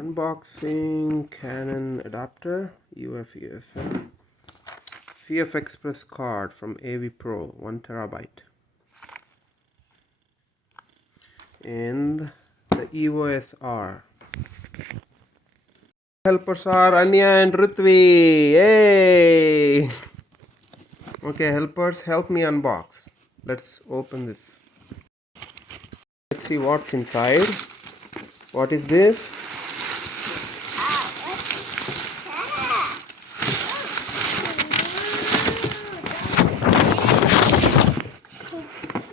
Unboxing Canon adapter UFUSM CF Express card from AV Pro 1 terabyte and the EVO SR. Helpers are Anya and Rithvi. Hey! Okay, helpers, help me unbox. Let's open this. Let's see what's inside. What is this?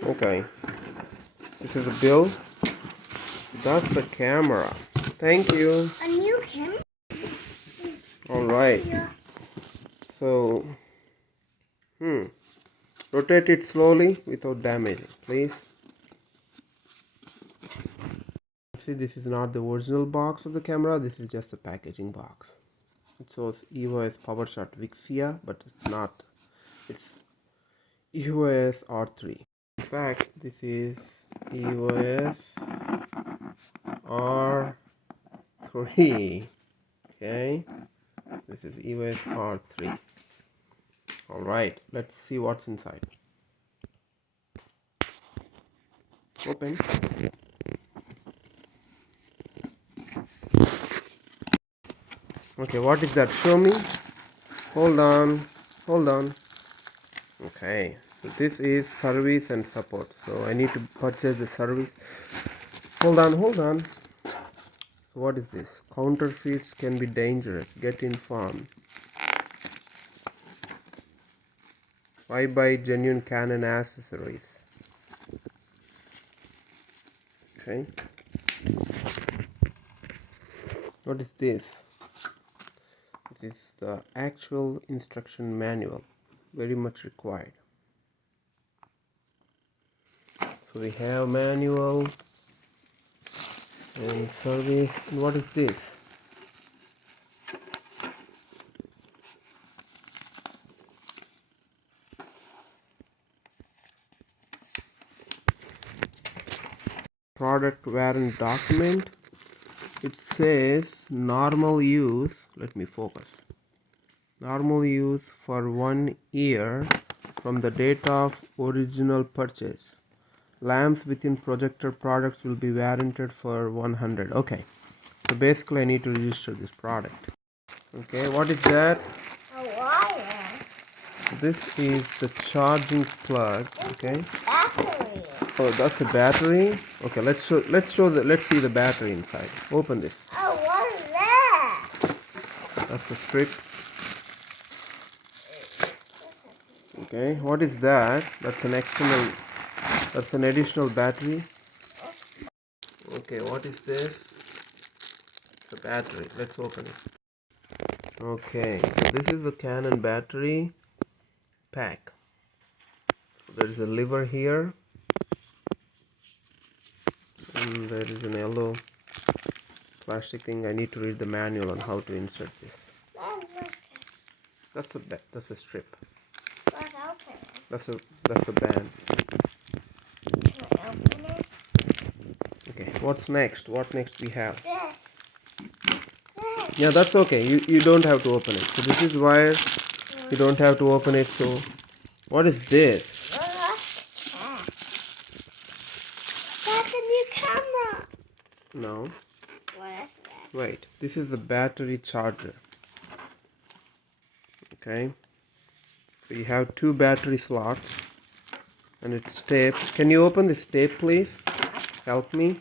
Okay, this is a bill. That's the camera. Thank you. A new camera? Alright. So, rotate it slowly without damaging, please. See, this is not the original box of the camera. This is just a packaging box. It shows EVO PowerShot Vixia, but it's not. It's EVO R3. In fact, this is EVO R3. Okay, this is EVO R3. Alright, let's see what's inside. Open. Okay, what is that? Show me. Hold on. Okay, so this is service and support. So I need to purchase the service. Hold on. So what is this? Counterfeits can be dangerous. Get informed. Why buy genuine Canon accessories? Okay. What is this? This is the actual instruction manual. Very much required. So we have manual and service. And what is this? Product warranty document. It says normal use. Let me focus. Normal use for 1 year from the date of original purchase. Lamps within projector products will be warranted for 100. Okay, so basically I need to register this product. Okay, what is that? A wire. This is the charging plug. Okay. Battery. Oh, that's a battery. Okay, let's see the battery inside. Open this. Oh, what is that? That's the strip. Okay, what is that? That's an additional battery. Okay, what is this? The battery. Let's open it. Okay, so this is the Canon battery pack. So there is a lever here, and there is an yellow plastic thing. I need to read the manual on how to insert this. That's a strip. That's a band. Can I open it? Okay, what's next? What next we have? This. Yeah, that's okay. You don't have to open it. So this is wire. You don't have to open it. So what is this? That's a new camera. No. What is that? Wait. This is the battery charger. Okay. So you have 2 battery slots, and it's taped. Can you open this tape, please? Help me.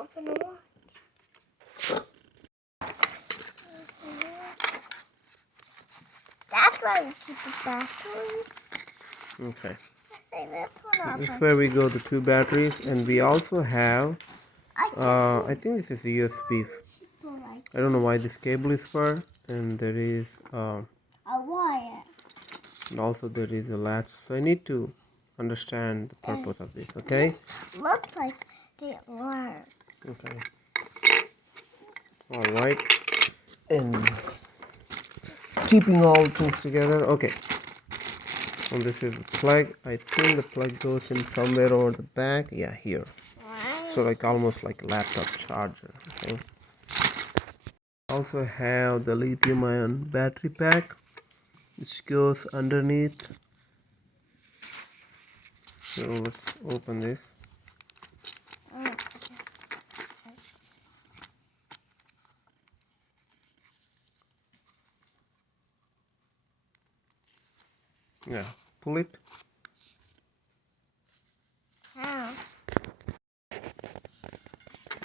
Open it. That's why we keep the battery. Okay. Say this one off. This is where we go the 2 batteries, and we also have I think this is a USB. I don't know why this cable is for, and there is a wire. and also there is a latch. So I need to understand the purpose of this. Okay. This looks like it works. Okay. All right. And keeping all things together. Okay, and this is the plug. I think the plug goes in somewhere over the back. Yeah, here. So like almost like a laptop charger. Okay. Also have the lithium ion battery pack which goes underneath. So let's open this. Yeah, pull it. How?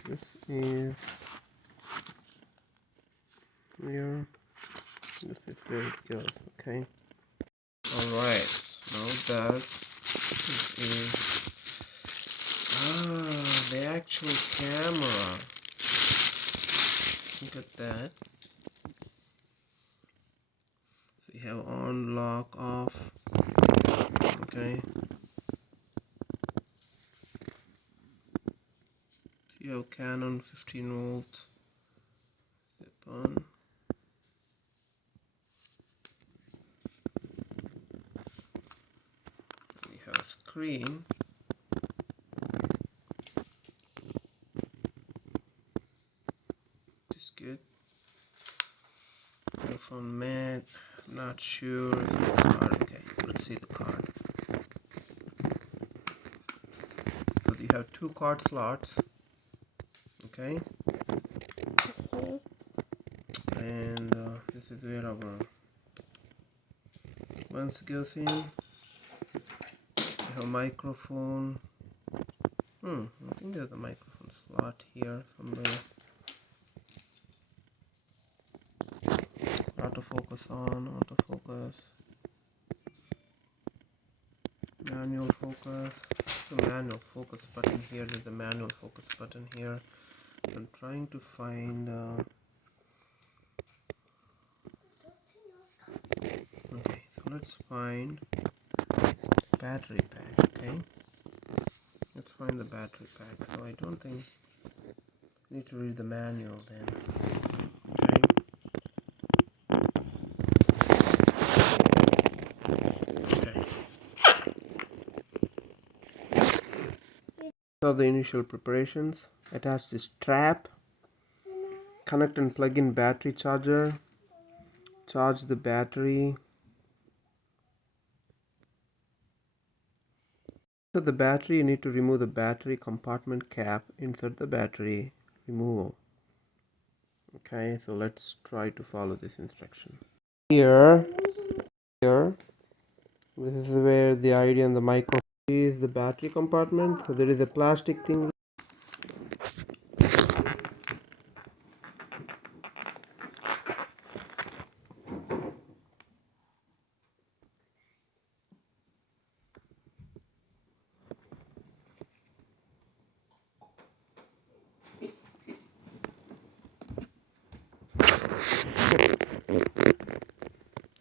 This is here. This is where it goes. Okay. All right. Now that this is the actual camera. Look at that. So you have on, lock, off. Okay. So you have Canon 15 volt. Zip on. You have a screen. Which is good. Telephone mat. Not sure if the card. Okay, let's see the card. So you have two card slots. Okay. And this is where our lens goes in. You have a microphone. I think there's a microphone slot here somewhere. Autofocus on, autofocus. Manual focus. The manual focus button here. There's a manual focus button here. I'm trying to find. Okay, so let's find battery pack. Okay, let's find the battery pack. So I don't think I need to read the manual then. Okay. So the initial preparations: attach this strap, connect and plug in battery charger, charge the battery. So the battery, you need to remove the battery compartment cap, insert the battery, removal. Okay, so let's try to follow this instruction. Here, this is where the ID and the microphone is the battery compartment. So there is a plastic thing.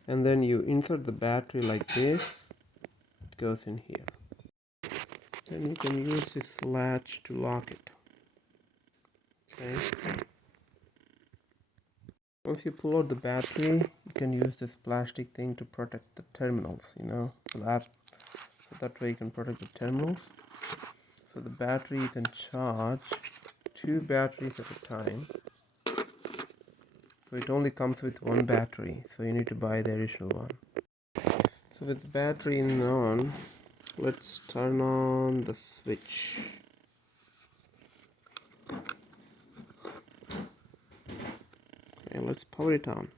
And then you insert the battery like this. It goes in here. Then you can use this latch to lock it. Okay. Once you pull out the battery, you can use this plastic thing to protect the terminals, so that way you can protect the terminals. So the battery, you can charge 2 batteries at a time. So it only comes with 1 battery, so you need to buy the additional one. So with the battery on, let's turn on the switch. Okay, let's power it on.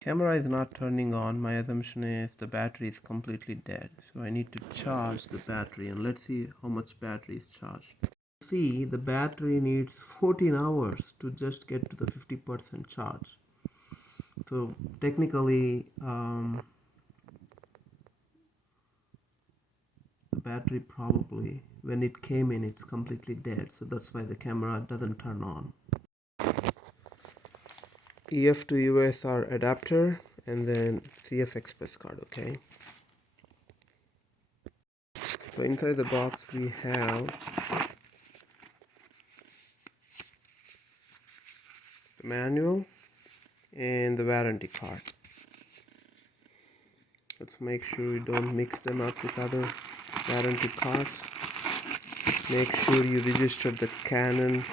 Camera is not turning on. My assumption is the battery is completely dead, so I need to charge the battery, and let's see how much battery is charged. See, the battery needs 14 hours to just get to the 50% charge. So technically the battery, probably when it came in, it's completely dead, so that's why the camera doesn't turn on. EF to USR adapter, and then CF express card. Okay, so inside the box we have the manual and the warranty card. Let's make sure we don't mix them up with other warranty cards. Make sure you register the Canon.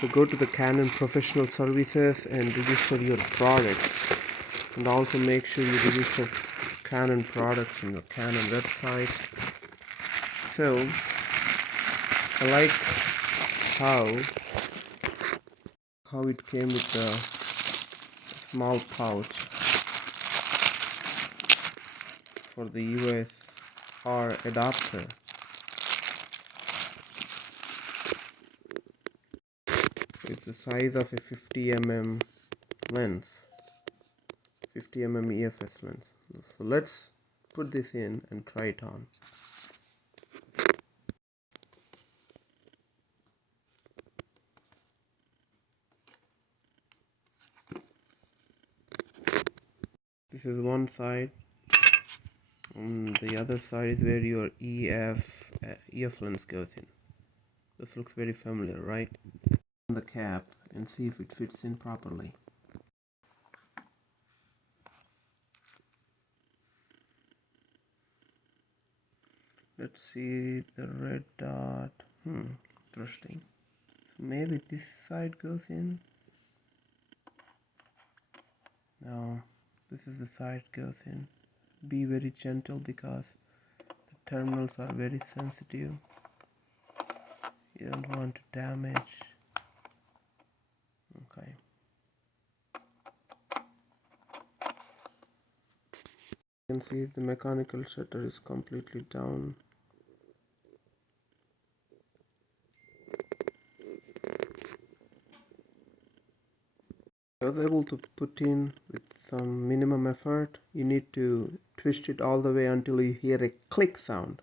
So go to the Canon professional services and register your products, and also make sure you register Canon products in the Canon website. So I like how it came with the small pouch for the USR adapter. It's the size of a 50 mm lens, 50 mm EFS lens. So let's put this in and try it on. This is one side, and the other side is where your EF lens goes in. This looks very familiar, right? The cap and see if it fits in properly. Let's see the red dot. Interesting. Maybe this side goes in. No, this is the side goes in. Be very gentle because the terminals are very sensitive. You don't want to damage. Okay. You can see the mechanical shutter is completely down. I was able to put in with some minimum effort. You need to twist it all the way until you hear a click sound.